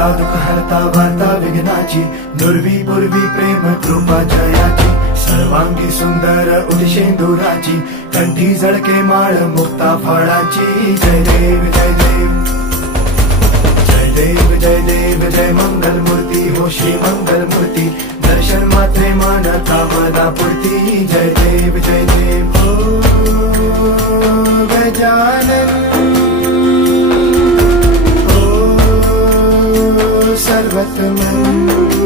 हरता दुःख हरता वार्ता विघ्नाची, दुर्वी पूर्वी प्रेम कृपा जयाची, सर्वांगी सुंदर उदिशेंदुराची, कंठी झळके माळ मुक्ता फळाची. जय देव जय देव जय देव जय देव जय मंगल मूर्ती हो श्री मंगल मूर्ती, दर्शन मात्रे मन कामना पूर्ती. जय देव जय देव हो गजानन हो सर्वतमन.